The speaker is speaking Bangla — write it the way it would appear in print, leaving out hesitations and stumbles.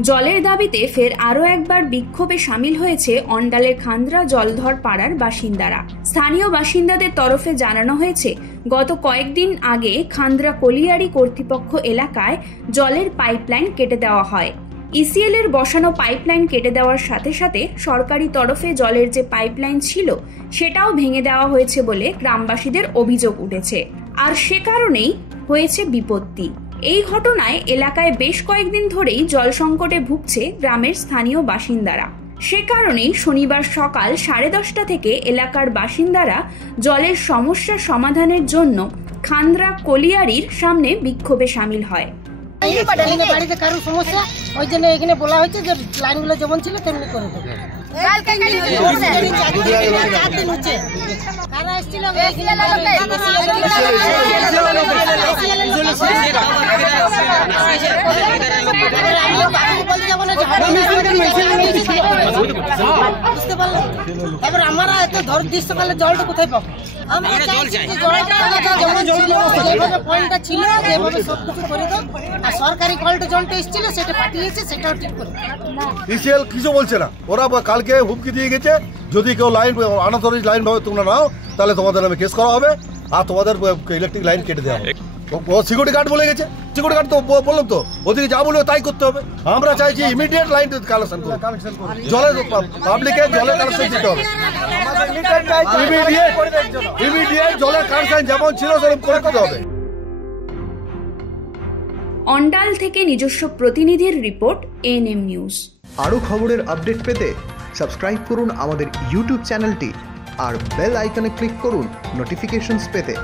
জলের দাবিতে ফের আরও একবার বিক্ষোভে সামিল হয়েছে অন্ডালের খান্দ্রা জলধর পাড়ার বাসিন্দারা। স্থানীয় বাসিন্দাদের তরফে জানানো হয়েছে, গত কয়েকদিন আগে খান্দ্রা কলিয়ারি কর্তৃপক্ষ এলাকায় জলের পাইপলাইন কেটে দেওয়া হয়। ইসিএল এর বসানো পাইপলাইন কেটে দেওয়ার সাথে সাথে সরকারি তরফে জলের যে পাইপলাইন ছিল সেটাও ভেঙে দেওয়া হয়েছে বলে গ্রামবাসীদের অভিযোগ উঠেছে। আর সে কারণেই হয়েছে বিপত্তি। এই ঘটনায় এলাকায় বেশ কয়েকদিন ধরেই জল সংকটে ভুগছে গ্রামের স্থানীয় বাসিন্দারা। সে কারণেই শনিবার সকাল 10:30 থেকে এলাকার বাসিন্দারা জলের সমস্যা সমাধানের জন্য খান্দ্রা কলিয়ারির সামনে বিক্ষোভে সামিল হয়। বাড়িতে কারো সমস্যা, ওই জন্য এখানে বলা হয়েছে যে লাইনগুলো যেমন ছিল তেমনি করে দেবে। বুঝতে পারলাম। এবার আমরা এত গ্রীষ্মকালে জলটা কোথায় পাবো? পয়েন্টটা ছিল যেভাবে সবকিছু করে দাও, আর সরকারি কলটা জলটা এসেছিল সেটা পাঠিয়েছে, সেটাও ঠিক করে। ইসিএল কিছু বলছে না, ওরা কালকে হুমকি দিয়ে গেছে যদি কেউ লাইন আনাথরিজ লাইন ভাবে তোমরা নাও তাহলে তোমাদের নামে কেস করা হবে আর তোমাদের ইলেকট্রিক লাইন কেটে দেওয়া হবে। ও সিকিউরিটি গার্ড বলে গেছে, সিকিউরিটি গার্ড তো বললাম তো ওদিকে যা বলবে তাই করতে হবে। আমরা চাইছি ইমিডিয়েট লাইন কানেকশন করুন, জলের পাবলিকের জলের কানেকশন দিতে হবে, ইমিডিয়েট জলের কানেকশন যেমন ছিল সেরকম করে দিতে হবে। অন্ডাল থেকে নিজস্ব প্রতিনিধির রিপোর্ট, এএনএম নিউজ। আরও খবরের আপডেট পেতে সাবস্ক্রাইব করুন আমাদের ইউটিউব চ্যানেলটি আর বেল আইকনে ক্লিক করুন নোটিফিকেশনস পেতে।